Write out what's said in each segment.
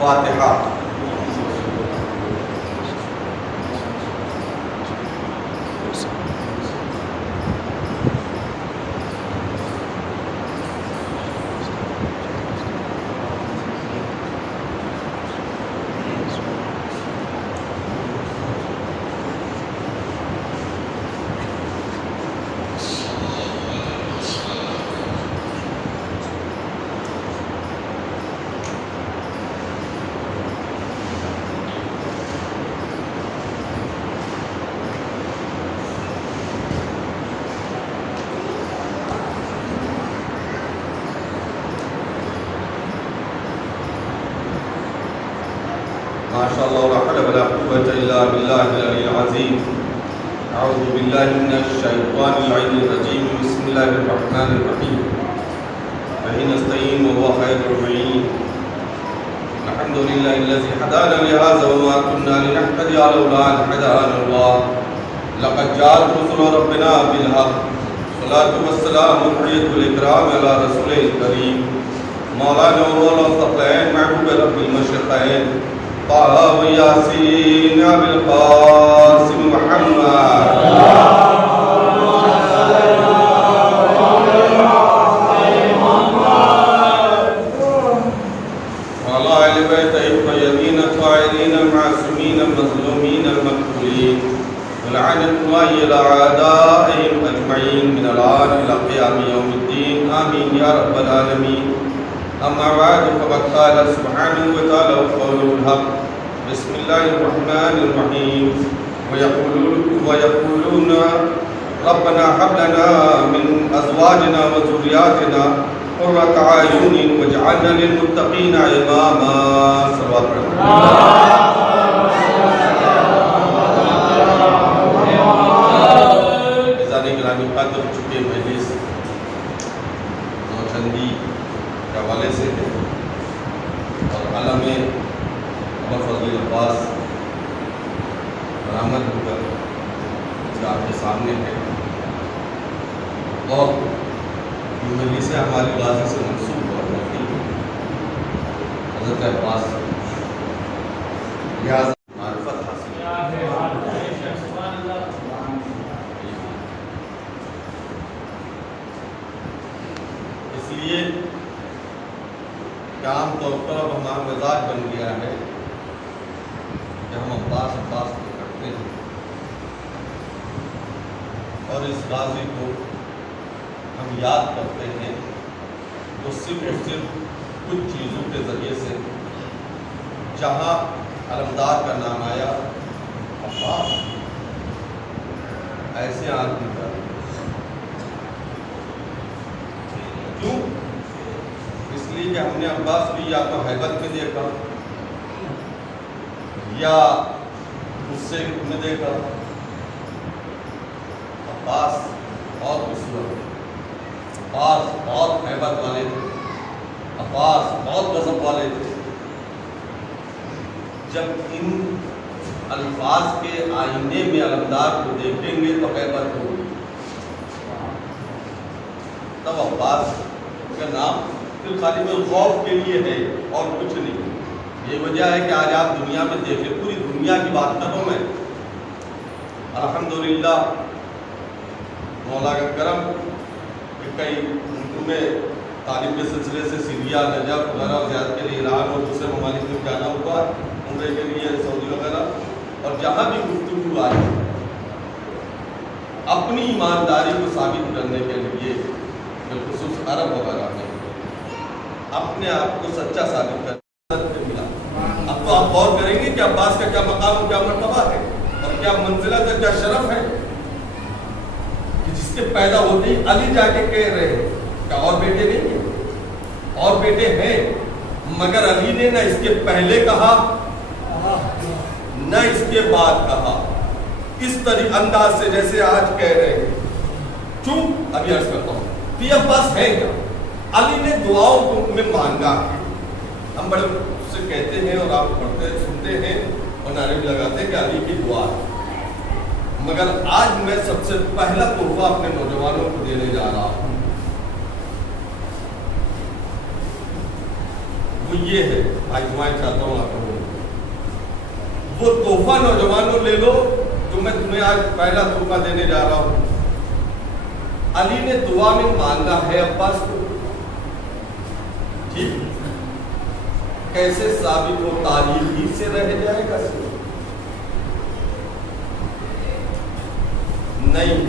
فاتحہ۔ ما شاء الله لا حول ولا قوة إلا بالله العلي العظيم. أعوذ بالله من الشيطان اللعين الرجيم. بسم الله الرحمن الرحيم. وبه نستعين وهو خير المعين. الحمد لله الذي هدانا لهذا وما كنا لنهتدي لولا أن هدانا الله. لقد جاءت رسل ربنا بالحق. الصلاة والسلام والحمد والإكرام على رسوله الكريم مولانا ومولا الثقلين محبوب رب المشرقين طه وياسين أبي القاسم محمد وعلى آل بيته الطيبين الطاهرين المعصومين المظلومين المقتولين ولعنة الله على أعدائهم أجمعين من الآن إلى قيام يوم الدين. آمين يا رب العالمين. أما بعد فقد قال سبحانه وتعالى وقوله الحق. بسم الله الرحمن الرحيم. ويقولون ربنا هب لنا من أزواجنا وذرياتنا قرة أعين واجعلنا للمتقين إماما. صلوات قدر چکے مجلس نوچندی کے حوالے سے ہے اور عالم عمر فضل عباس برآمد ہو کر آپ کے سامنے ہے اور یہ مجلس ہماری غازی سے منسوب اور ہوتی ہے حضرت عباس لہٰذا معرفت حاصل یہ کہ عام طور پر اب ہمارا مزاج بن گیا ہے کہ ہم عباس کو کرتے ہیں اور اس غازی کو ہم یاد کرتے ہیں تو صرف اور صرف کچھ چیزوں کے ذریعے سے. جہاں علمدار کا نام آیا عباس ایسے آدمی کا کیوں؟ اس لیے کہ ہم نے عباس بھی یا تو ہیبت میں دیکھا یا غصے میں دیکھا. عباس بہت خوبصورت تھے، عباس بہت ہیبت والے تھے، عباس بہت غضب والے تھے. جب ان الفاظ کے آئینے میں علمدار کو دیکھیں گے تو ہیبت ہوگی. تب عباس کا نام پھر خالی میں خوف کے لیے ہے اور کچھ نہیں. یہ وجہ ہے کہ آج آپ دنیا میں دیکھیں، پوری دنیا کی بات کر رہا ہوں میں. الحمدللہ مولا کا کرم کہ کئی ملکوں میں تعلیم کے سلسلے سے سیریا، نجف وغیرہ زیادہ کے لیے ایران اور دوسرے ممالک میں جانا ہوا عمرے کے لیے، سعودی وغیرہ. اور جہاں بھی گفتگو آئی اپنی ایمانداری کو ثابت کرنے کے لیے بالخصوص عرب وغیرہ میں اپنے آپ کو سچا ثابت کرنے ملا. اب تو آپ غور کریں گے کہ عباس کا کیا مقام اور کیا مرتبہ ہے اور کیا منزلت ہے، کیا شرف ہے کہ جس کے پیدا ہوتے ہی علی جا کے کہہ رہے ہیں کہ اور بیٹے نہیں ہیں، اور بیٹے ہیں، مگر علی نے نہ اس کے پہلے کہا نہ اس کے بعد کہا، اس طریقے انداز سے جیسے آج کہہ رہے ہیں. کیوں؟ ابھی عرض کرتا ہوں. تو یہ عباس ہے کیا؟ علی نے دعاؤں میں مانگا ہے. ہم بڑے سے کہتے ہیں اور آپ پڑھتے سنتے ہیں اور نعرے بھی لگاتے ہیں کہ علی کی دعا ہے. مگر آج میں سب سے پہلا تحفہ اپنے نوجوانوں کو دینے جا رہا ہوں. وہ یہ ہے، آزمائش چاہتا ہوں آپ لوگوں کو، وہ تحفہ نوجوانوں لے لو جو میں تمہیں آج پہلا تحفہ دینے جا رہا ہوں۔ علی نے دعا میں مانگا ہے عباس کو، ٹھیک، کیسے ثابت ہو؟ تاریخ ہی سے رہ جائے گا نہیں،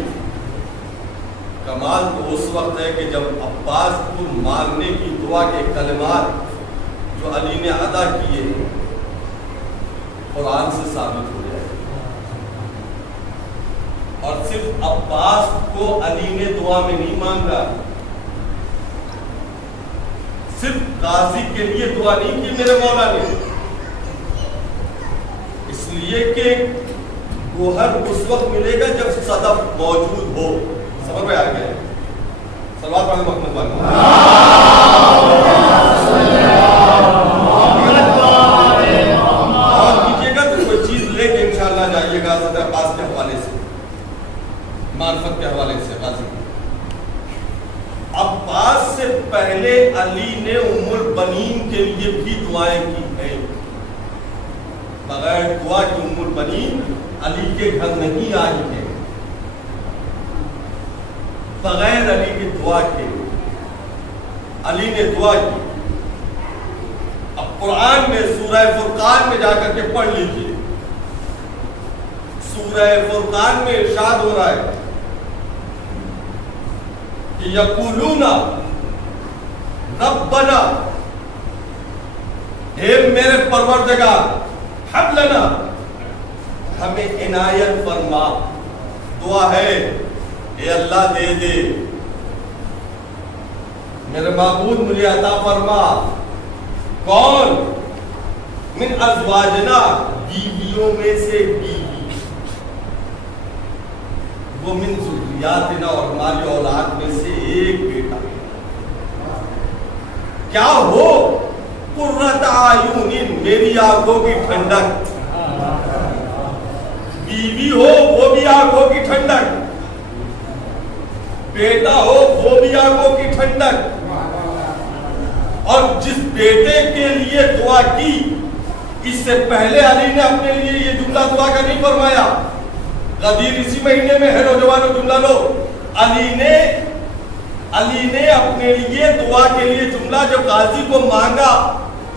کمال تو اس وقت ہے کہ جب عباس کو مانگنے کی دعا کے کلمات جو علی نے ادا کیے قرآن سے ثابت ہو جائے، اور صرف عباس کو علی نے دعا میں نہیں مانگا، صرف غازی کے لیے دعا نہیں کی میرے مولا نے، اس لیے کہ گوہر اس وقت ملے گا جب صدف موجود ہو۔ سمجھ میں آ گیا؟ صلوات پڑھیں محمد والے، اور کیجیے گا تو کوئی چیز لے کے انشاءاللہ جائیے گا حضرت عباس کے حوالے سے، معرفت کے حوالے سے۔ غازی عباس سے پہلے علی نے ام البنین کے لیے بھی دعائیں کی ہیں، بغیر دعا کی ام البنین علی کے گھر نہیں آئی ہے، بغیر علی کی دعا کے علی نے دعا کی۔ اب قرآن میں سورہ فرقان میں جا کر کے پڑھ لیجیے، سورہ فرقان میں ارشاد ہو رہا ہے کہ یقولون ربنا، اے میرے پروردگار، حب لنا، ہمیں عنایت فرما، دعا ہے اے اللہ دے دے، میرے معبود مجھے عطا فرما، کون؟ من ازواجنا، بیویوں میں سے بیوی، وہ من ذریاتنا، اور ہماری اولاد میں سے ایک بیٹا، کیا ہو؟ قرۃ اعین، میری آنکھوں کی ٹھنڈک، بیوی ہو وہ بھی آنکھوں کی ٹھنڈک، بیٹا ہو وہ بھی آنکھوں کی ٹھنڈک۔ اور جس بیٹے کے لیے دعا کی، اس سے پہلے علی نے اپنے لیے یہ جملہ دعا کا نہیں فرمایا، غدیر اسی مہینے میں ہے، نوجوانوں جملہ لو، علی نے اپنے لیے دعا کے لیے جملہ جب غازی کو مانگا،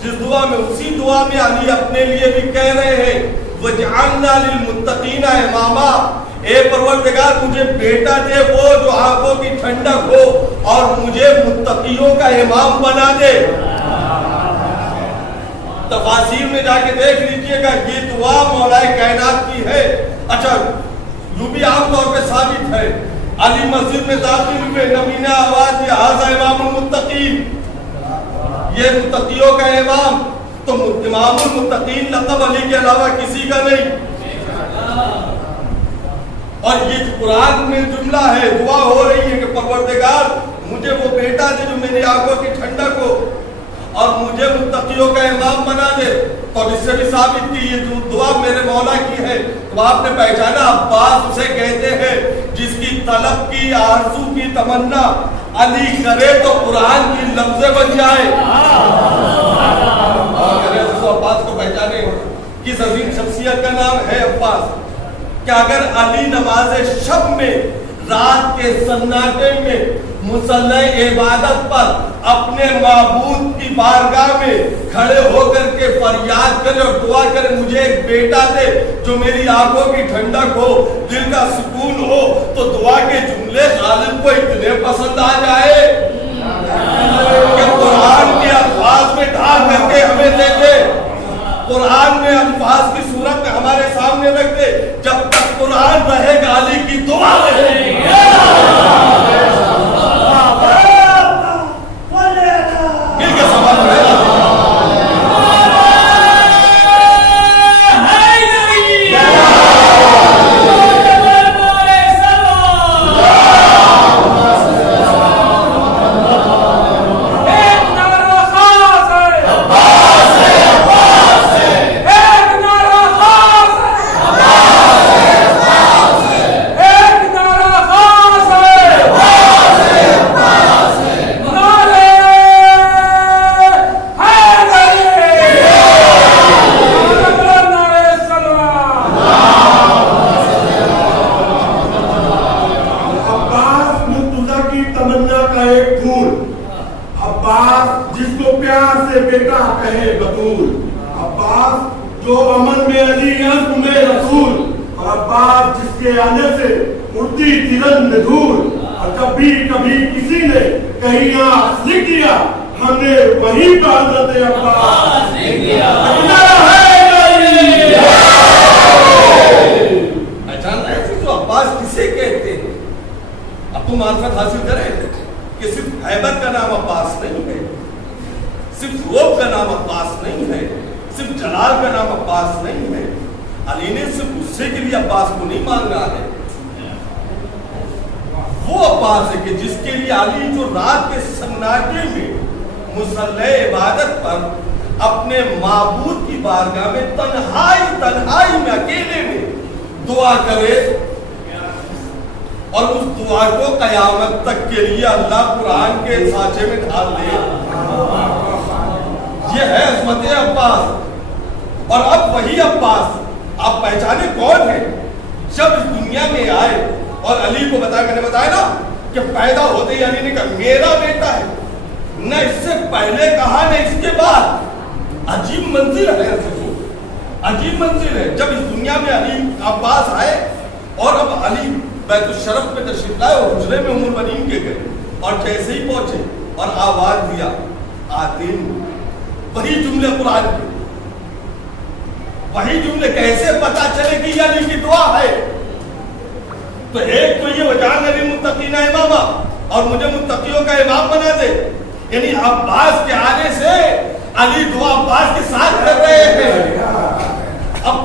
جس دعا میں، اسی دعا میں علی اپنے لیے بھی کہہ رہے ہیں وَجْعَلْنَا لِلْمُتَّقِينَ إِمَامًا، اے پروردگار مجھے بیٹا دے وہ جو آنکھوں کی ٹھنڈک ہو، اور مجھے متقیوں کا امام بنا دے۔ تفاسیر میں جا کے دیکھ لیجئے گا، یہ دعا مولا کائنات کی ہے۔ اچھا، جو بھی عام طور پہ ثابت ہے، علی مسجد میں داخل ہوئے، نبی نے آواز دی ھذا امام المتقین، یہ متقیوں کا امام، تو امام المتقین لقب علی کے علاوہ کسی کا نہیں۔ اور یہ جو قرآن میں جملہ ہے، دعا ہو رہی ہے کہ پروردگار مجھے وہ بیٹا دے جو میری آنکھوں کی ٹھنڈک ہو، اور مجھے متقیوں کا امام بنا دے، تو اب اس سے بھی ثابت کی یہ جو دعا میرے مولا کی ہے۔ تو آپ نے پہچانا، عباس اسے کہتے ہیں جس کی طلب کی، آرزو کی تمنا علی کرے تو قرآن کی لفظیں بن جائے۔ عباس کو پہچانے کس عظیم شخصیت کا نام ہے عباس، کہ اگر علی نماز شب میں، رات کے سناٹے میں، مصلی عبادت پر اپنے معبود کی بارگاہ میں کھڑے ہو کر کے فریاد کرے اور دعا کرے مجھے ایک بیٹا دے جو میری آنکھوں کی ٹھنڈک ہو، دل کا سکون ہو، تو دعا کے جملے غالب کو اتنے پسند آ جائے کہ قرآن کے الفاظ میں ڈھا کر کے ہمیں دے دے، قرآن میں الفاظ کی صورت میں ہمارے سامنے رکھ دے۔ جب تک قرآن رہے گا علی کی دعا رہے گی۔ مل کے سوال رہے گا۔ ایک نعرہ کیا کہے بطول، عباس جو امن میں علی عزم میں رسول، اور عباس جس کے آنے سے اڑتی ترن میں دھول، اور کبھی کبھی کسی نے کہیں آس لکھ دیا، ہم نے وہیں پہ حضرت عباس لکھ دیا۔ جانتے ہیں جو عباس کسے کہتے ہیں؟ اب تو معرفت حاصل کریں کہ صرف حیبت کا نام عباس نہیں ہے، صرف روب کا نام عباس نہیں ہے، صرف جلال کا نام عباس نہیں ہے۔ علی نے صرف غصے کے لیے عباس کو نہیں مانگا ہے، وہ عباس ہے کہ جس کے لیے علی جو رات کے سناٹے میں مصلی عبادت پر اپنے معبود کی بارگاہ میں تنہائی میں اکیلے میں دعا کرے، اور اس دعا کو قیامت تک کے لیے اللہ قرآن کے سانچے میں ڈال دے۔ یہ ہے عظمت عباس۔ اور اب وہی عباس آپ پہچانے کون ہے؟ جب اس دنیا میں آئے اور علی کو بتایا، میں نے بتایا نا کہ پیدا ہوتے ہی علی نے کہا میرا بیٹا ہے، نہ اس سے پہلے کہا نہ اس کے بعد۔ عجیب منزل ہے، عجیب منزل ہے۔ جب اس دنیا میں علی عباس آئے اور اب علی بیت الشرف میں تشریف لائے اور حجرے میں ام المؤمنین کے گئے، اور جیسے ہی پہنچے اور آواز دیا آتین، وہی جملے قرآن کے، وہی جملے کیسے پتا چلے کہ یہ علی کی دعا ہے؟ تو ایک تو یہ وجعلنی للمتقین اماما، اور مجھے متقیوں کا امام بنا دے، یعنی عباس کے آنے سے علی دعا عباس کے ساتھ کر رہے ہیں۔ اب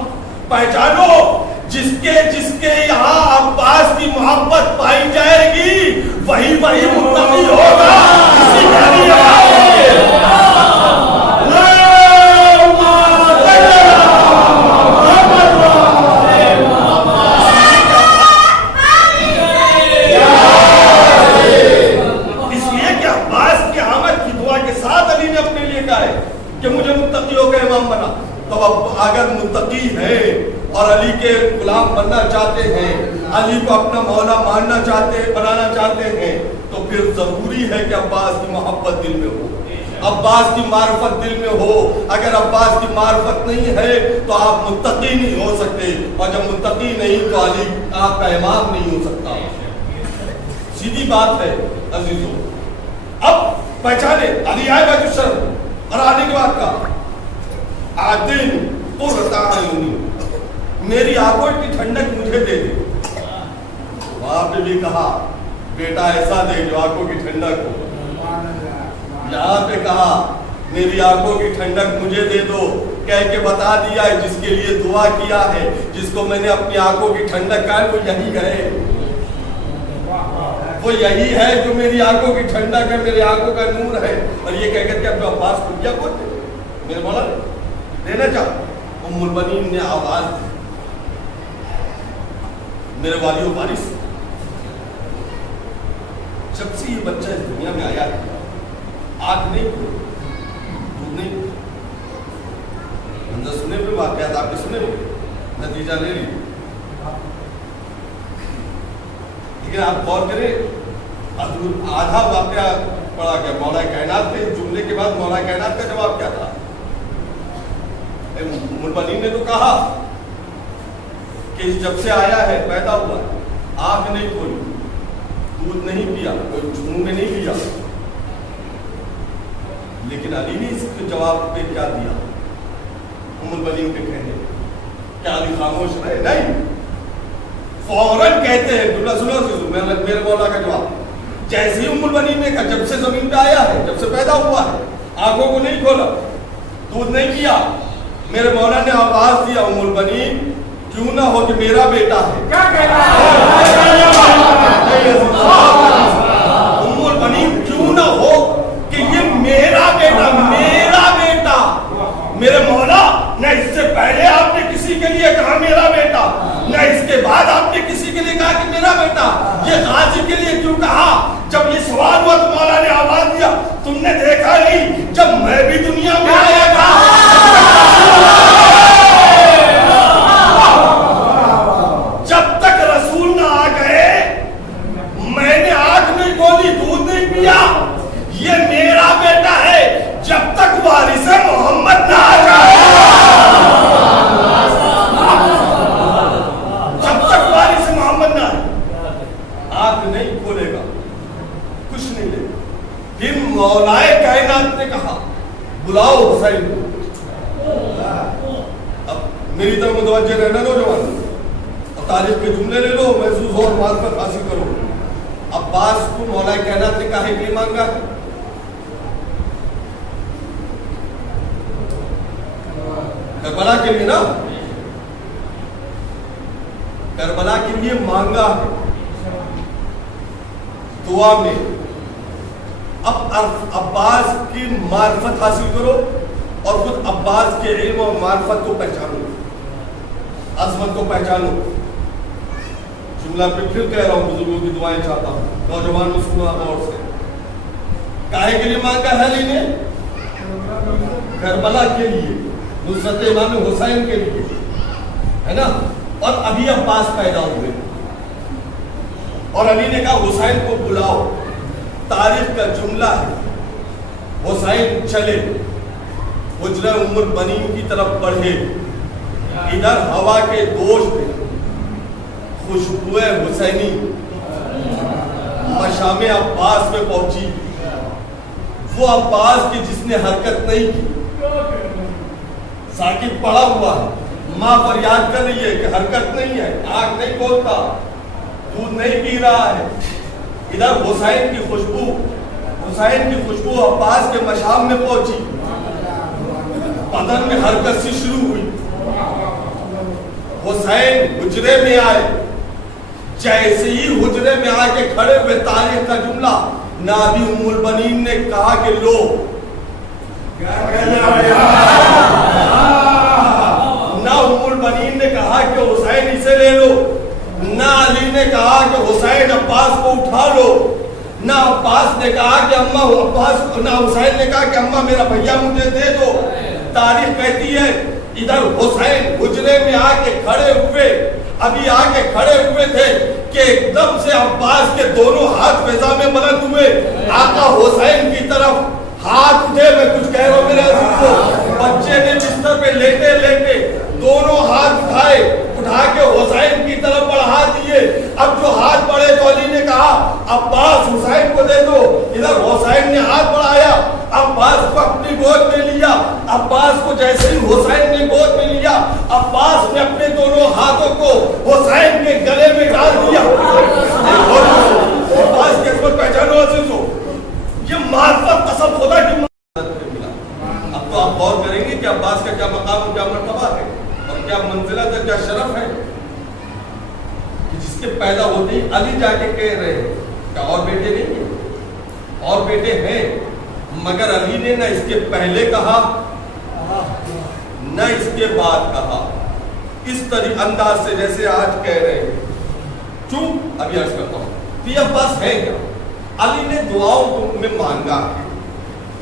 پہچانو جس کے یہاں عباس کی محبت پائی جائے گی وہی متقی ہوگا۔ اسی کا لیے کہ مجھے متقیوں کا امام بنا۔ تو اب اگر متقی ہے اور علی کے غلام بننا چاہتے ہیں، علی کو اپنا مولا ماننا چاہتے ہیں، بنانا چاہتے ہیں، تو پھر ضروری ہے کہ عباس کی محبت دل میں ہو، عباس کی معرفت دل میں ہو۔ اگر عباس کی معرفت نہیں ہے تو آپ متقی نہیں ہو سکتے، اور جب متقی نہیں تو علی آپ کا امام نہیں ہو سکتا۔ سیدھی بات ہے عزیزوں۔ اب پہچانے علی آئے بیت الشرف، اور آنے کے بعد کا آدن قرۃ اعین، میری آنکھوں کی ٹھنڈک مجھے دے دے۔ وہاں پہ بھی کہا بیٹا ایسا دے جو آنکھوں کی ٹھنڈک ہو، یہاں پہ کہا میری آنکھوں کی ٹھنڈک مجھے دے دو، کہہ کے بتا دیا ہے جس کے لیے دعا کیا ہے، جس کو میں نے اپنی آنکھوں کی ٹھنڈک کہا وہ یہی ہے، وہ یہی ہے جو میری آنکھوں کی ٹھنڈک ہے، میری آنکھوں کا نور ہے۔ اور یہ کہہ کر کے اپنے عباس کو کیا بولتے میرے مولا دینا چاہ۔ ام المؤمنین نے آواز دی میرے والی و وارث، جب سے یہ بچہ اس دنیا میں آیا ہے آنکھ نہیں کھلی، دودھ نہیں پیا۔ منظر سنے پہ واقعات آپ نے سنے ہوئے، نتیجہ لے لی، لیکن آپ غور کریں آدھا واقعہ پڑھا گیا مولا کائنات کے جملے کے بعد مولا کائنات کا جواب کیا تھا؟ ام المؤمنین نے تو کہا کہ جب سے آیا ہے پیدا ہوا ہے آنکھ نہیں کھولی، دودھ نہیں پیا، منہ میں نہیں لیا، لیکن علی نے اس کے جواب پہ کیا دیا؟ ام المؤمنین کے کہنے کیا علی خاموش رہے؟ نہیں، فوراً کہتے ہیں سنو میرے مولا کا جواب، جیسے ہی ام المؤمنین نے کہا جب سے زمین پہ آیا ہے، جب سے پیدا ہوا ہے، آنکھوں کو نہیں کھولا، دودھ نہیں پیا، میرے مولا نے آواز دیا ام المؤمنین کیوں نہ ہو کہ میرا بیٹا ہے۔ کیا کہنا ام المؤمنین کیوں نہ ہو کہ یہ میرا بیٹا، میرا بیٹا، میرے مولا نہ اس سے پہلے آپ نے کسی کے لیے کہا میرا بیٹا، نہ اس کے بعد آپ نے کسی کے لیے کہا کہ میرا بیٹا، یہ غازی کے لیے کیوں کہا؟ جب یہ سوال ہوا تو مولا نے آواز دیا تم نے دیکھا نہیں جب میں بھی دنیا میں آیا تھا جب تک رسول نہ آ گئے میں نے آنکھ نہیں کھولی، دودھ نہیں پیا، یہ میرا بیٹا ہے، جب تک وارث بلاؤ حسین کو. اب میری طرف متوجہ رہنا نوجوان اور تاریخ کے جملے لے لو, محسوس ہو اور معرفت حاصل کرو. عباس کو مولا کائنات نے کاہے کے لیے مانگا ہے؟ کربلا کے لیے نا, کربلا کے لیے مانگا ہے دعا میں. اب عباس کی معرفت حاصل کرو اور خود عباس کے علم اور معرفت کو پہچانو, عظمت کو پہچانو. جملہ پھر کہہ رہا ہوں, بزرگوں کی دعائیں چاہتا ہوں, نوجوان مسکرا غور سے. کاہے کے لیے مانگا ہے علی نے؟ کربلا کے لیے, نصرت امام حسین کے لیے, ہے نا. اور ابھی عباس پیدا ہوئے اور علی نے کہا حسین کو بلاؤ. تاریخ کا جملہ ہے, حسین چلے, حجرہ ام البنین کی طرف بڑھے. ادھر ہوا کے دوش میں خوشبو حسینی مشام عباس میں پہنچی. وہ عباس کی جس نے حرکت نہیں کی, ساکت پڑا ہوا ہے, ماں فریاد کر رہی ہے کہ حرکت نہیں ہے, آنکھ نہیں کھولتا, دودھ نہیں پی رہا ہے. ادھر حسین کی خوشبو عباس کے مشام میں پہنچی. بدن میں حرکت سی شروع ہوئی. حسین حجرے میں آئے. جیسے ہی حجرے میں آ کے کھڑے ہوئے, تاریخ کا جملہ, نابی ام البنین نے کہا کہ لو. نہ ام البنین نے کہا کہ حسین اسے لے لو, نہ علی نے کہا کہ حسین عباس کو اٹھا لو, نہ عباس نے کہا کہ اماں نہ حسین نے کہا کہ اماں میرا بھیا مجھے دے دو. تاریخ کہتی ہے ادھر حسین حجرے میں آ کے کھڑے ہوئے, ابھی آ کے کھڑے ہوئے تھے کہ ایک دم سے عباس کے دونوں ہاتھ فضا میں بلند ہوئے. آقا حسین کی طرف ہاتھ اٹھے. میں کچھ کہہ رہا ہوں میرے عزیز کو, بچے نے بستر پہ لیٹے لیٹے دونوں ہاتھ اٹھا کے حسین کی طرف بڑھا دیے. اب جو ہاتھ بڑھے تو علی نے کہا عباس حسین کو دے دو. ادھر حسین نے ہاتھ بڑھایا, عباس کو اپنی گود میں لیا. عباس کو جیسے ہی حسین نے گود میں لیا, عباس نے اپنے دونوں ہاتھوں کو حسین کے گلے میں ڈال دیا. عباس کی عظمت پہچانو عزیزو, یہ معرفت قسم خدا کی ملا. اب تو آپ غور کریں گے کہ عباس کا کیا مقام اور کیا مرتبہ ہے اور کیا منزلت ہے, کیا شرف ہے, جس کے پیدا ہوتے ہی علی جا کے کہہ رہے ہیں کہ اور بیٹے نہیں ہیں, اور بیٹے ہیں, مگر علی نے نہ اس کے پہلے کہا نہ اس کے بعد کہا, اس طرح انداز سے جیسے آج کہہ رہے ہیں. کیوں؟ ابھی عرض کرتا ہوں. یہ عباس ہے کیا؟ علی نے دعاؤں میں مانگا ہے.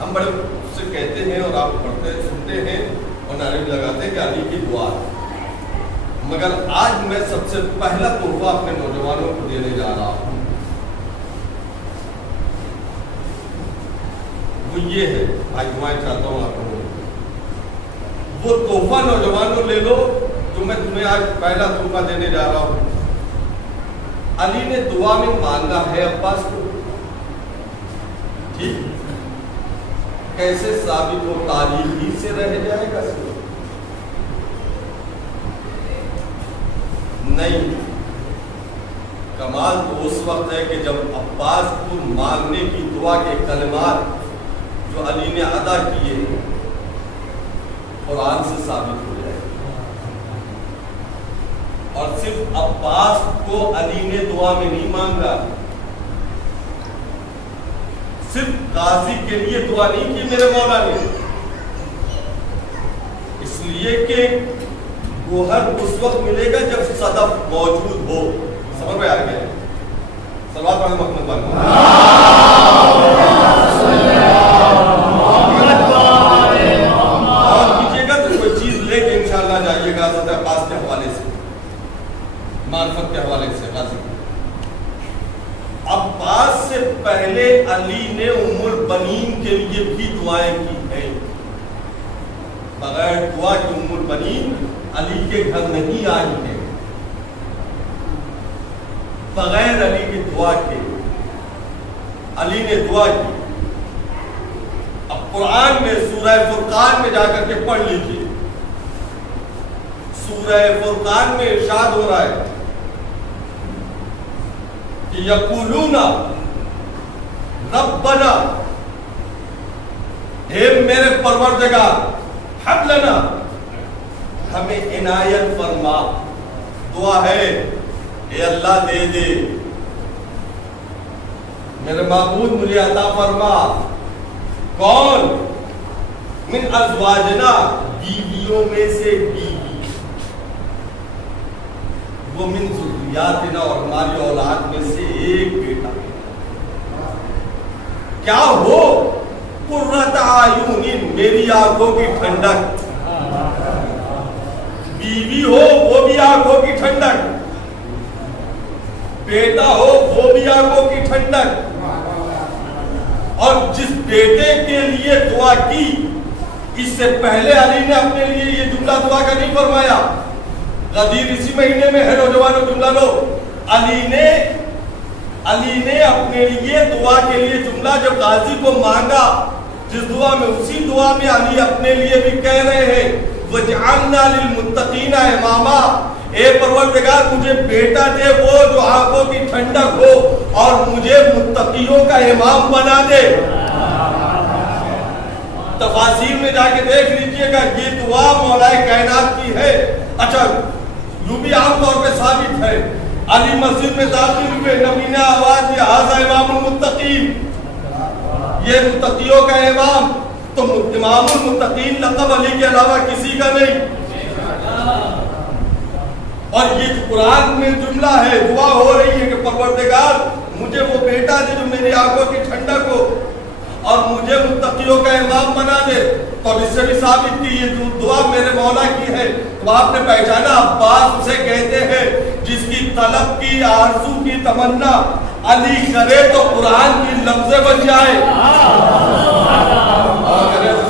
ہم بڑے سے کہتے ہیں اور آپ پڑھتے سنتے ہیں اور نعرے بھی لگاتے ہیں کہ علی کی دعا ہے, مگر آج میں سب سے پہلا تحفہ اپنے نوجوانوں کو دینے جا رہا ہوں. وہ یہ ہے, آج دعائیں چاہتا ہوں آپ لوگوں کو. وہ تحفہ نوجوانوں لے لو جو میں تمہیں آج پہلا تحفہ دینے جا رہا ہوں. علی نے دعا میں مانگا ہے عباس کو. ٹھیک, کیسے ثابت ہو؟ تاریخ ہی سے رہ جائے گا نہیں. کمال تو اس وقت ہے کہ جب عباس کو مانگنے کی دعا کے کلمات جو علی نے ادا کیے قرآن سے ثابت ہو جائے. اور صرف عباس کو علی نے دعا میں نہیں مانگا, صرف غازی کے لیے دعا نہیں کی میرے مولا نے, اس لیے کہ گوہر اس وقت ملے گا جب صدف موجود ہو. سمجھ میں آ گیا؟ صلوات پڑھیں محمد بن. اور کیجیے گا تو کوئی چیز لے کے انشاءاللہ جائیے گا حضرت عباس کے حوالے سے, معرفت کے حوالے سے. غازی عباس سے پہلے علی نے ام البنین کے لیے بھی دعائیں کی ہیں. بغیر دعا کہ ام البنین علی کے گھر نہیں آئی ہے, بغیر علی کی دعا کے علی نے دعا کی. اب قرآن میں سورہ فرقان میں جا کر کے پڑھ لیجیے. سورہ فرقان میں ارشاد ہو رہا ہے کہ یقولون ربنا، اے میرے پروردگار، حب لنا، ہمیں عنایت فرما. دعا ہے اے اللہ دے دے، میرے معبود مجھے عطا فرما. کون؟ من ازواجنا، بیویوں میں سے بیوی، وہ من ذریاتنا، اور ہماری اولاد میں سے ایک بیٹا. کیا ہو؟ قرۃ اعین، میری آنکھوں کی ٹھنڈک. بیوی ہو وہ بھی آنکھوں کی ٹھنڈک، بیٹا ہو وہ بھی آنکھوں کی ٹھنڈک. اور جس بیٹے کے لیے دعا کی، اس سے پہلے علی نے اپنے لیے یہ جملہ دعا کا نہیں فرمایا. غدیر اسی مہینے میں ہے نوجوانوں، جملہ لو. علی نے اپنے لیے دعا کے لیے جملہ جب غازی کو مانگا، جس دعا میں، اسی دعا میں علی اپنے لیے بھی کہہ رہے ہیں وَجْعَلْنَا لِلْمُتَّقِينَ إِمَامًا، اے پروردگار مجھے بیٹا دے وہ جو آنکھوں کی ٹھنڈک ہو، اور مجھے متقیوں کا امام بنا دے. تفاسیر میں جا کے دیکھ لیجئے گا، یہ دعا مولا کائنات کی ہے. اچھا، یوں بھی عام طور پہ ثابت ہے. علی مسجد میں داخل ہوئے، نبی نے آواز دیا ھذا امام المتقین، یہ متقیوں کا امام. تو امام المتقین لقب علی کے علاوہ کسی کا نہیں. اور یہ جو قرآن میں جملہ ہے، دعا ہو رہی ہے کہ پروردگار مجھے وہ بیٹا دے جو میری آنکھوں کی ٹھنڈک ہو، اور مجھے متقیوں کا امام بنا دے. تو اب اس سے بھی ثابت کی یہ دعا میرے مولا کی ہے. تو آپ نے پہچانا، عباس اسے کہتے ہیں جس کی طلب کی، آرزو کی تمنا علی کرے تو قرآن کی لفظیں بن جائے.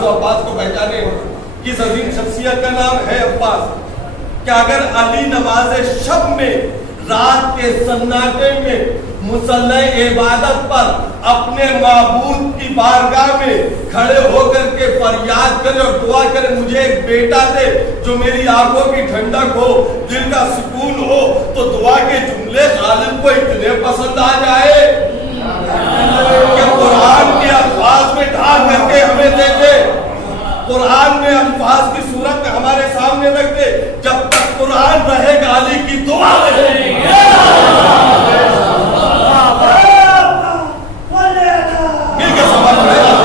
عباس کو پہچانے کس عظیم شخصیت کا نام ہے عباس، کہ اگر علی نماز شب میں، رات کے سناٹے میں، مصلی عبادت پر اپنے معبود کی بارگاہ میں کھڑے ہو کر کے فریاد کرے اور دعا کرے مجھے ایک بیٹا دے جو میری آنکھوں کی ٹھنڈک ہو، دل کا سکون ہو، تو دعا کے جملے غالب کو اتنے پسند آ جائے کہ قرآن کے الفاظ میں ڈھا کر کے ہمیں دے دے، قرآن میں الفاظ کی صورت میں ہمارے سامنے رکھ دے. جب تک قرآن رہے گا علی کی دعا رہے گی. مل کے سبق پڑھے گا.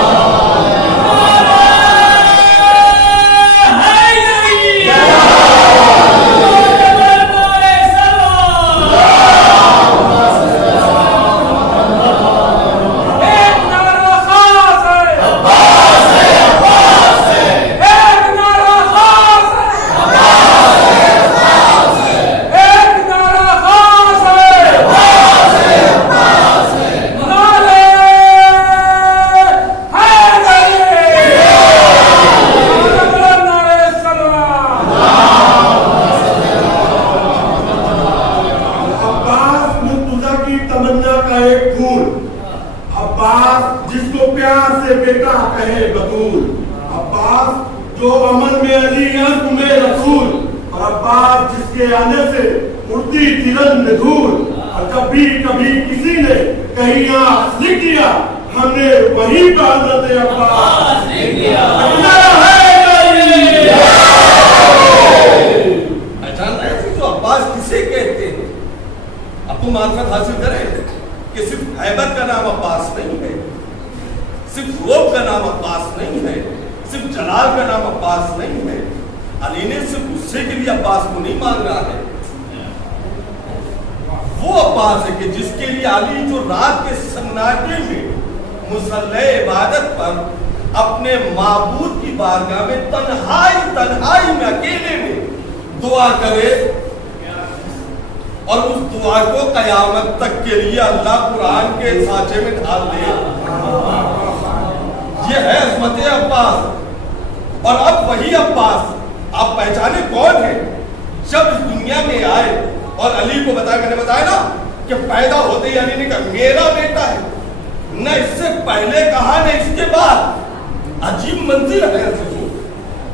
عجیب منزل ہے عزیزو،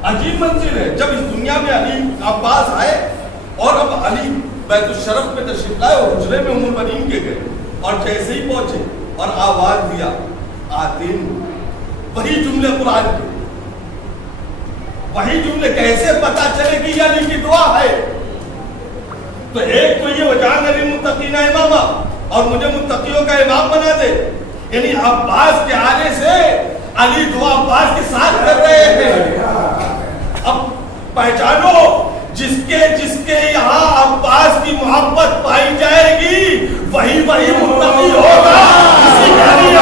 عجیب منزل ہے. جب اس دنیا میں علی عباس آئے اور اب علی بیت الشرف میں تشریف لائے اور حجرے میں ام البنین کے گئے اور جیسے ہی پہنچے اور آواز دیا آتین، وہی جملے قرآن کے، وہی جملے کیسے پتا چلے کہ یہ علی کی دعا ہے؟ تو ایک تو یہ وجعل للمتقین اماما، اور مجھے متقیوں کا امام بنا دے، یعنی عباس کے آنے سے علی دعا عباس کے ساتھ کر رہے ہیں. اب پہچانو جس کے یہاں عباس کی محبت پائی جائے گی وہی متقی ہوگا. کسی کا نہیں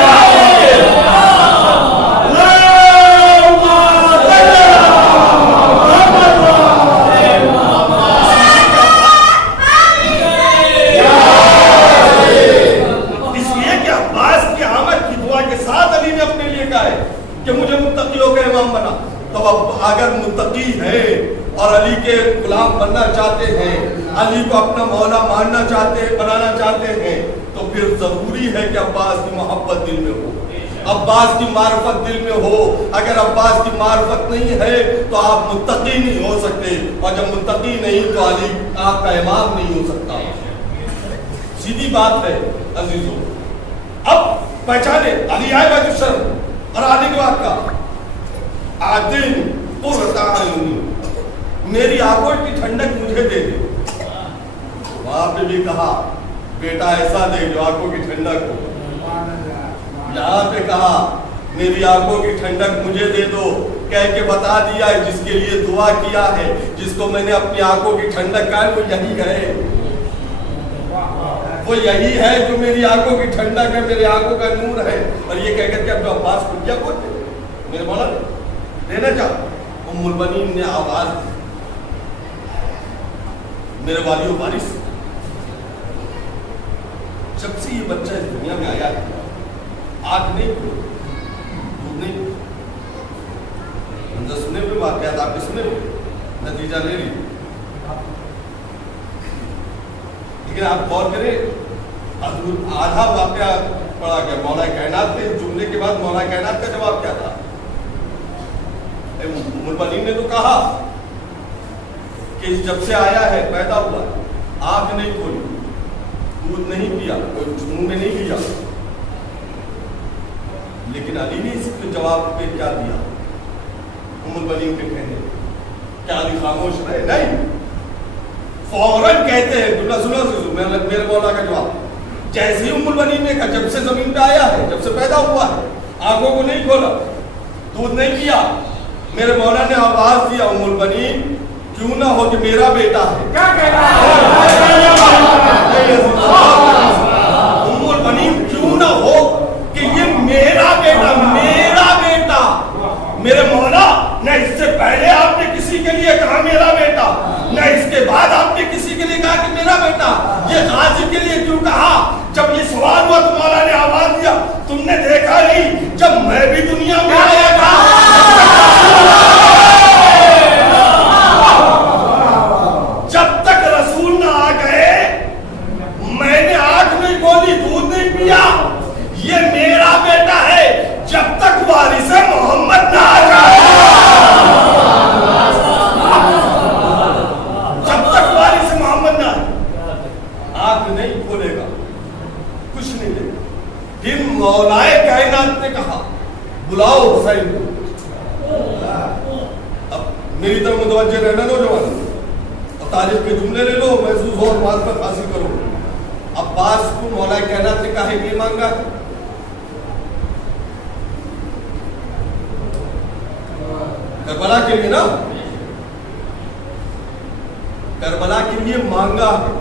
اس لیے کہ عباس کی آمد کی دعا کے ساتھ علی نے اپنے لیے کہا ہے کہ مجھے متقیوں کا امام بنا. تو اب اگر متقی ہے اور علی کے غلام بننا چاہتے ہیں، علی کو اپنا مولا ماننا چاہتے ہیں، بنانا چاہتے ہیں، تو پھر ضروری ہے کہ عباس کی محبت دل میں ہو، عباس کی معرفت دل میں ہو. اگر عباس کی معرفت نہیں ہے تو آپ متقی نہیں ہو سکتے، اور جب متقی نہیں تو علی آپ کا امام نہیں ہو سکتا. سیدھی بات ہے عزیزو. اب پہچانے علی آئے بیت الشرف اور آنے کے بعد کا آتین قرۃ اعین، میری آنکھوں کی ٹھنڈک مجھے دے دے. وہاں پہ بھی کہا بیٹا ایسا دے جو آنکھوں کی ٹھنڈک ہو. یہاں پہ کہا میری آنکھوں کی ٹھنڈک مجھے دے دو، کہہ کے بتا دیا ہے جس کے لیے دعا کیا ہے، جس کو میں نے اپنی آنکھوں کی ٹھنڈک کہا ہے وہ یہی ہے، وہ یہی ہے جو میری آنکھوں کی ٹھنڈک ہے، میری آنکھوں کا نور ہے. اور یہ کہہ کر کے اپنے عباس کو کیا بولتے میرے مولا دینا چاہ. ام البنین نے آواز دی میرے والی و وارث، جب سے یہ بچہ اس دنیا میں آیا ہے آنکھ نہیں کھلی، دودھ نہیں پیا. منظر سنے ہوئے واقعات آپ نے سنے ہوئے، نتیجہ لے لی. لیکن آپ غور کریں آدھا واقعہ پڑھا گیا. مولا کائنات کے جملے کے بعد مولا کائنات کا جواب کیا تھا؟ ام البنین نے تو کہا کہ جب سے آیا ہے پیدا ہوا ہے آنکھ نہیں کھولی، دودھ نہیں پیا، کوئی منہ میں نہیں لیا. لیکن علی نے اس کے جواب پہ کیا دیا؟ ام البنین کے کہنے کیا علی خاموش رہے؟ نہیں، فوراً کہتے ہیں سنو میرے مولا کا جواب. جیسے ہی ام البنین نے کہا جب سے زمین پہ آیا ہے، جب سے پیدا ہوا ہے، آنکھوں کو نہیں کھولا، دودھ نہیں پیا، میرے مولا نے آواز دیا ام البنین کیوں نہ ہو کہ میرا بیٹا ہے. کیا کہنا ام البنین کیوں نہ ہو کہ یہ میرا بیٹا، میرا بیٹا. میرے مولا نہ اس سے پہلے آپ نے کسی کے لیے کہا میرا بیٹا، نہ اس کے بعد آپ نے کسی کے لیے کہا کہ میرا بیٹا. یہ غازی کے لیے کیوں کہا؟ جب یہ سوال ہوا تو مولا نے آواز دیا تم نے دیکھا نہیں جب میں بھی دنیا میں آیا تھا جب تک رسول نہ آ گئے میں نے آنکھ نہیں کھولی، دودھ نہیں پیا. یہ میرا بیٹا ہے جب تک وارث محمد نہ آ جائے، جب تک وارث محمد نہ آئے آنکھ نہیں کھولے گا، کچھ نہیں دے گا. پھر مولائے کائنات نے کہا بلاؤ حسین کو. اب میری طرف متوجہ رہنا نوجوان، اور تاریخ کے جملے لے لو، محسوس ہو اور معرفت حاصل کرو. عباس کو مولائے کائنات نے کہا کہ مانگا ہے کربلا کے لیے، نا کربلا کے لیے مانگا ہے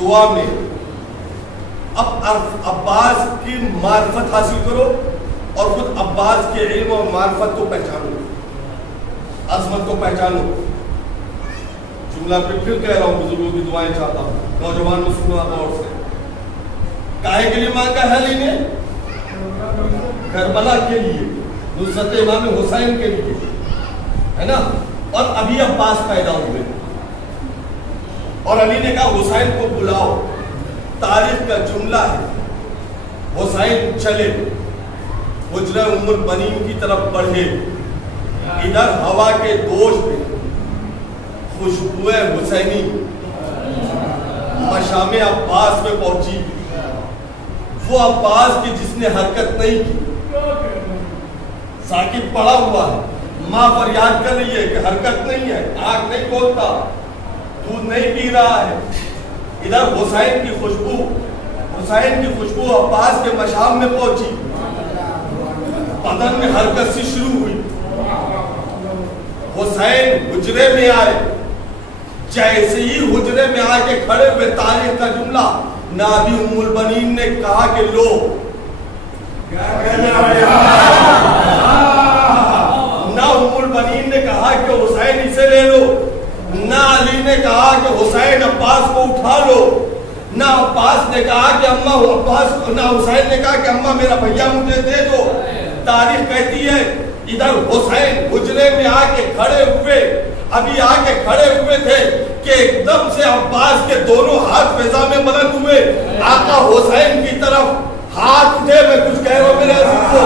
دعا میں. اب عباس کی معرفت حاصل کرو اور خود عباس کے علم اور معرفت کو پہچانو، عظمت کو پہچانو. جملہ پھر کہہ رہا ہوں، بزرگوں کی دعائیں چاہتا ہوں، نوجوانوں سنو غور سے. کاہے کے لیے مانگا ہے علی نے؟ کربلا کے لیے، نصرت امام حسین کے لیے، ہے نا. اور ابھی عباس پیدا ہوئے اور علی نے کہا حسین کو بلاؤ. تاریخ کا جملہ ہے حسین چلے، حجرہ ام البنین کی طرف بڑھے. ادھر ہوا کے دوش میں خوشبو حسینی مشام عباس میں پہنچی. وہ عباس کی جس نے حرکت نہیں کی. ساکت پڑا ہوا ہے, ماں فریاد کر رہی ہے کہ حرکت نہیں ہے, آنکھ نہیں کھولتا, دودھ نہیں پی رہا ہے. ادھر حسین کی خوشبو عباس کے مشام میں پہنچی. بدن میں حرکت سی شروع ہوئی. حسین حجرے میں آئے. جیسے ہی حجرے میں آ کے کھڑے ہوئے, تاریخ کا جملہ نابی ام البنین نے کہا کہ لو. نہ ام البنین نے کہا کہ حسین اسے لے لو, نہ علی نے کہا کہ حسین عباس کو اٹھا لو, نہ عباس نے کہا کہ اماں نہ حسین نے کہا کہ اماں میرا بھیا مجھے دے دو. تاریخ کہتی ہے ادھر حسین حجرے میں آ کے کھڑے ہوئے, ابھی آ کے کھڑے ہوئے تھے کہ ایک دم سے عباس کے دونوں ہاتھ فضا میں بلند ہوئے. آقا حسین کی طرف ہاتھ اٹھے. میں کچھ کہہ رہا ہوں میرے عزیز کو.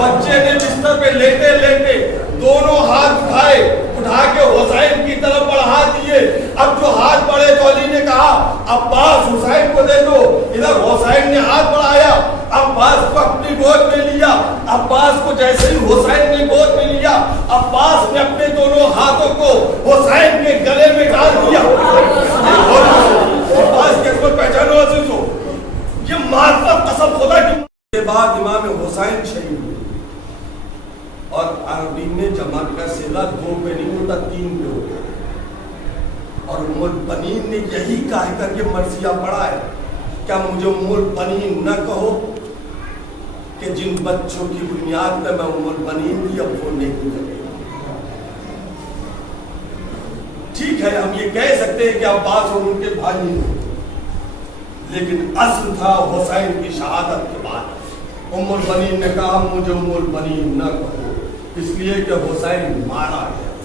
بچے نے بستر پہ لیٹے لیٹے دونوں ہاتھ اٹھا کے حسین کی طرف بڑھا دیے. اب جو ہاتھ بڑھے تو علی نے کہا عباس حسین کو دے دو. ادھر حسین نے ہاتھ بڑھایا, عباس کو اپنی گود میں لیا. عباس کو جیسے ہی حسین نے گود میں لیا, عباس نے اپنے دونوں ہاتھوں کو حسین کے گلے میں ڈال دیا. عباس کی عظمت پہچانو عزیزو, یہ معرفت قسم خدا کے بعد امام حسین شہید ہوئے. اور عربی میں جمع کا صیغہ 2 پہ نہیں ہوتا, 3 پہ ہوتا. اور ام البنین نے یہی کہہ کر کے مرثیہ پڑھا ہے. کیا مجھے ام البنین نہ کہو کہ جن بچوں کی بنیاد پہ میں ام البنین دی, اب وہ نہیں کرے. ٹھیک ہے ہم یہ کہہ سکتے ہیں کہ عباس اور ان کے بھائی ہیں, لیکن اصل تھا حسین کی شہادت کے بعد. ام البنین نے کہا مجھے ام البنین نہ کہو, اس لیے کہ حسین مارا گیا.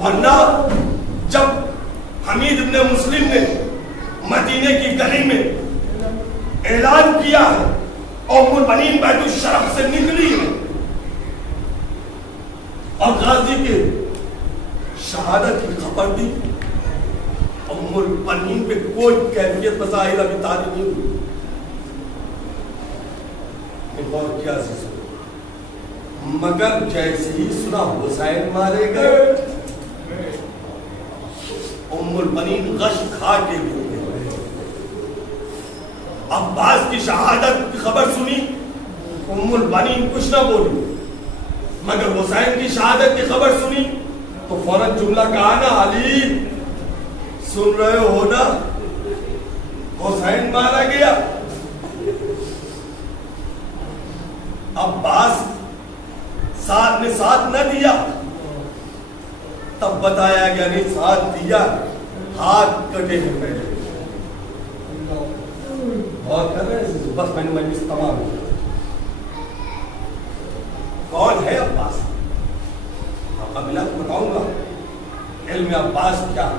ورنہ جب حمید ابن مسلم نے مدینے کی گلی میں اعلان کیا ہے اور ام البنین بیت الشرف سے نکلی ہے اور غازی کے شہادت کی خبر دی, ام البنین پہ کوئی کیفیت بظاہر ابھی تاری نہیں ہوئی. غور کیا عزیزو, مگر جیسے ہی سنا حسین مارے گئے, ام البنین غش کھا کے گر گئے. عباس کی شہادت کی خبر سنی, ام البنین کچھ نہ بولی, مگر حسین کی شہادت کی خبر سنی تو فوراً جملہ کہا نا, علی سن رہے ہو نا, حسین مارا گیا. عباس نے ساتھ نہ دیا, تب بتایا گیا نہیں ساتھ دیا, ہاتھ کٹے ہیں پہلے. اور کر رہے ہیں بس میں نے مجلس تمام. کون ہے عباس؟ قبیلہ کو بتاؤں گا. علم عباس کیا ہے؟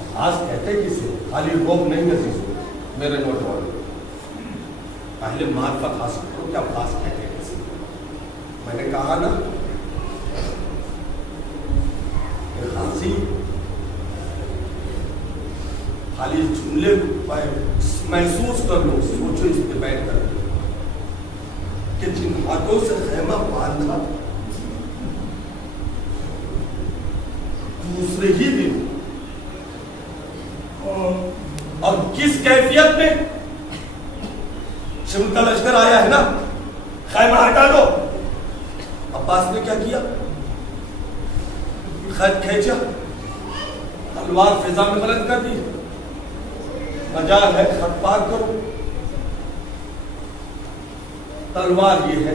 عباس کہتے کسے, خالی روب نہیں عزیز ہو میرے نوجوان, پہلے معرفت حاصل کرو کہ عباس کہتے کسے. میں نے کہا نا غازی خالی جملے محسوس کر لو, سوچو اس پہ بیٹھ کر کہ جن ہاتھوں سے خیمہ باندھا دوسرے ہی دن اور کس کیفیت میں شمع کا لشکر آیا ہے نا, خیمہ ہٹا دو. عباس نے کیا کیا, خط کھینچا, تلوار فضا میں بلند کر دی, مجال ہے خط پار کرو. تلوار یہ ہے,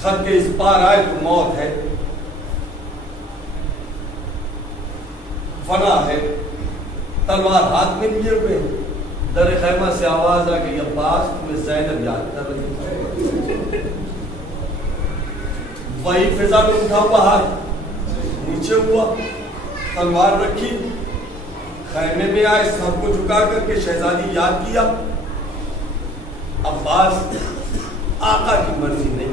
خط کے اس پار آئے تو موت ہے, فنا ہے. تلوار ہاتھ میں لیے ہوئے, در خیمہ سے آواز آ گئی, عباس تمہیں زینب یاد کر رہی. وہی فضا میں اٹھا ہوا ہاتھ نیچے ہوا, تلوار رکھی, خیمے میں آئے، سر کو جھکا کر کے شہزادی یاد کیا، عباس آقا کی مرضی نہیں،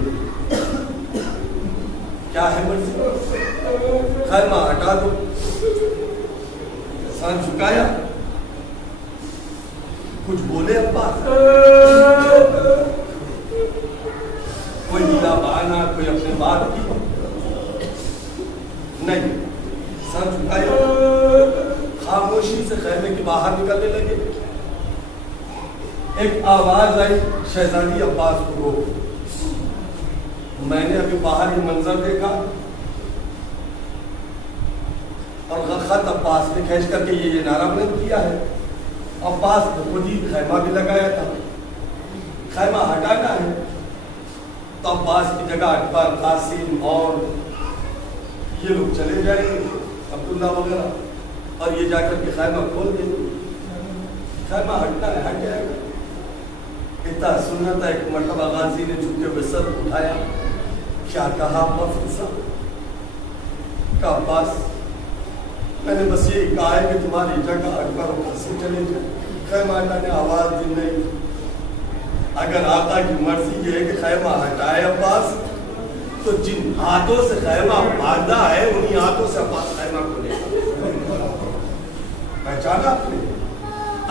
کیا ہے مرضی؟ خیمہ ہٹا دو، سر جھکایا، کچھ بولے عباس؟ کوئی ہیلا بہانا، کوئی اپنے بات کی نہیں، سر جھکایا، خاموشی سے خیمے کے باہر نکلنے لگے۔ ایک آواز آئی، شہزادی عباس کو روک۔ میں نے ابھی باہر یہ منظر دیکھا اور خط عباس نے کھینچ کر کے یہ نعرہ بلند کیا ہے۔ عباس نے خود ہی خیمہ بھی لگایا تھا، خیمہ ہٹانا ہے تو عباس کی جگہ اکبر، قاسم اور یہ لوگ چلے جائیں گے، عبداللہ وغیرہ، اور یہ جا کر کے خیمہ کھول دیں گے۔ خیمہ ہٹنا ہے، ہٹ جائے گا۔ اتنا سننا تھا، ایک مرتبہ غازی نے جھکے ہوئے سر اٹھایا، کیا کہا مفروضہ؟ کہا عباس میں نے بس یہ کہا ہے کہ تمہاری جگہ اکبر و قاسم چلے جائیں۔ خیمہ ہٹانے آواز دی نہیں۔ اگر آقا کی مرضی یہ ہے کہ خیمہ ہٹائے عباس، تو جن ہاتھوں سے خیمہ باندھا ہے انہی ہاتھوں سے عباس خیمہ کو لے گا۔ پہچانا آپ نے؟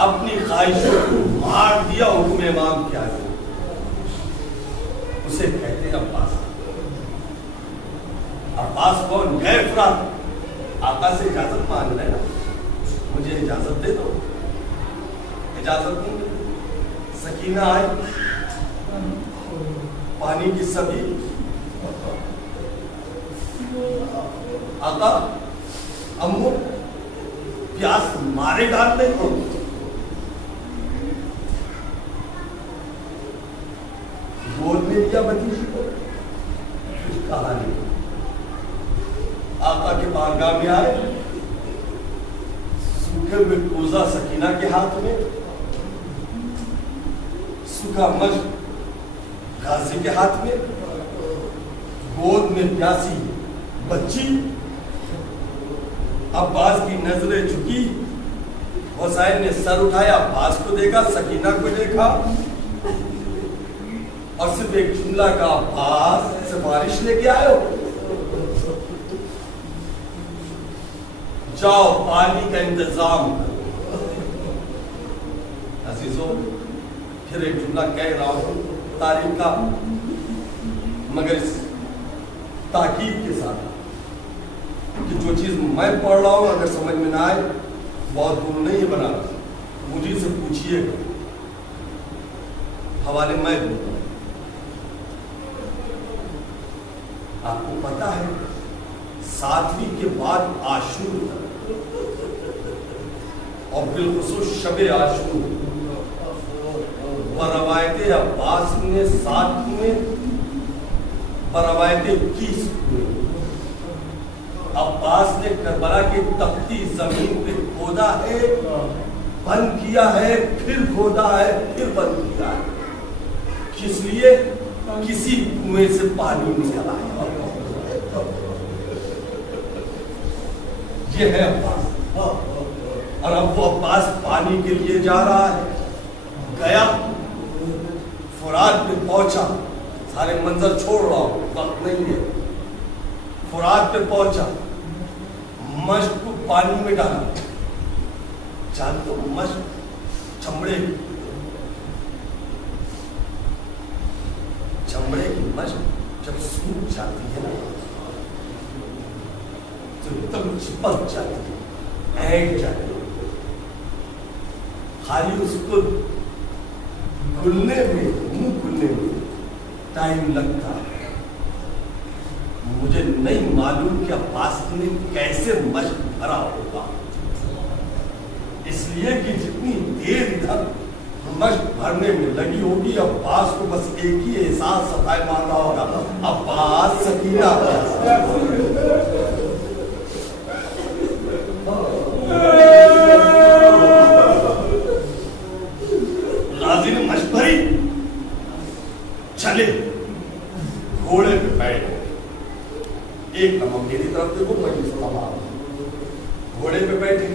اپنی خواہشوں کو مار دیا حکم امام کیا ہے، اسے کہتے ہیں عباس۔ عباس کون؟ گئے افراد، آقا سے اجازت مانگ رہے ہیں، مجھے اجازت دے دو۔ اجازت نہیں دے، سکینہ آئی، پانی کی سبھی، آقا امو پیاس مارے ڈال دیں گے۔ گود میں لیا بتیجی کو، کچھ کہا نہیں۔ آقا کے بارگاہ میں آئے، سوکھے ہوئے کوزہ سکینہ کے ہاتھ میں، سوکھا مشق غازی کے ہاتھ میں، گود میں پیاسی بچی۔ عباس کی نظریں جھکی، حسین نے سر اٹھایا، عباس کو دیکھا، سکینہ کو دیکھا، اور صرف ایک جملہ کا، عباس سفارش لے کے آئے ہو؟ جاؤ پانی کا انتظام کرو۔ عزیزو، پھر ایک جملہ کہہ رہا ہوں تاریخ کا، مگر اس تاکید کے ساتھ کہ جو چیز میں پڑھ رہا ہوں اگر سمجھ میں نہ آئے، بہت دور نہیں بنا، مجھے سے پوچھئے گا، حوالے میں دوں گا۔ آپ کو پتا ہے 7ویں کے بعد عاشور اور بالخصوص شب عاشور بروایت عباس نے 7ویں، بروایت 21 عباس نے کربلا کی تپتی زمین پہ کھودا ہے، بند کیا ہے، پھر کھودا ہے، پھر بند کیا ہے۔ کس لیے؟ کسی کنویں سے پانی نکلا ہے۔ یہ ہے عباس، اور اب وہ عباس پانی کے لیے جا رہا ہے۔ گیا، فرات پہ پہنچا، سارے منظر چھوڑ رہا ہوں، وقت نہیں ہے۔ فرات پہ پہنچا، مشق کو پانی میں ڈالا، جانتے ہو مشق چمڑے کی مشق جب سوکھ جاتی ہے نا تو ایک دم چپک جاتی ہے، اینٹ جاتی ہے، خالی اس کو کھلنے میں، منہ کھلنے میں ٹائم لگتا ہے۔ مجھے نہیں معلوم کہ عباس نے کیسے مشق بھرا ہوگا، اس لیے کہ جتنی دیر ادھر مشق بھرنے میں لگی ہوگی، عباس کو بس ایک ہی احساس ستائے مار رہا ہوگا، عباس سکینہ۔ غازی نے مشق بھری، چلے، گھوڑے پہ بیٹھ، ایک لمحہ میری طرف دیکھو، میں اس طرح گھوڑے پہ بیٹھے،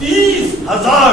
30,000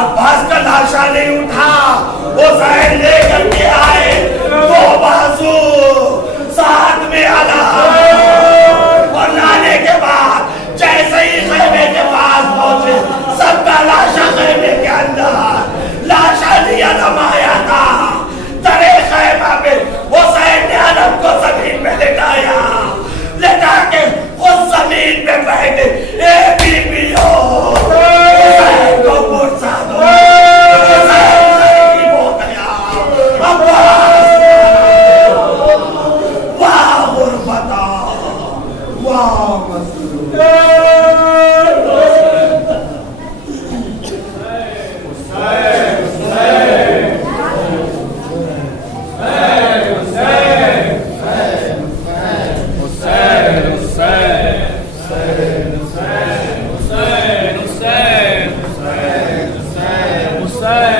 عباس کا لاشا نہیں اٹھا، حسین لے کر کے آئے دو بازو ساتھ میں اور لانے کے بعد جیسے ہی خیمے کے پاس پہنچے سب کا لاشا خیمے کے اندر، لاشا لیا نمایا تھا ترے خیمہ پہ، حسین نے علم کو زمین میں لٹایا، لٹا کے خود زمین پہ بیٹھے، اے بی بی ہو حسین کو پرسا دو، حسین غریب ہو گیا، عباس واہ غربتا واہ مسلم Hussein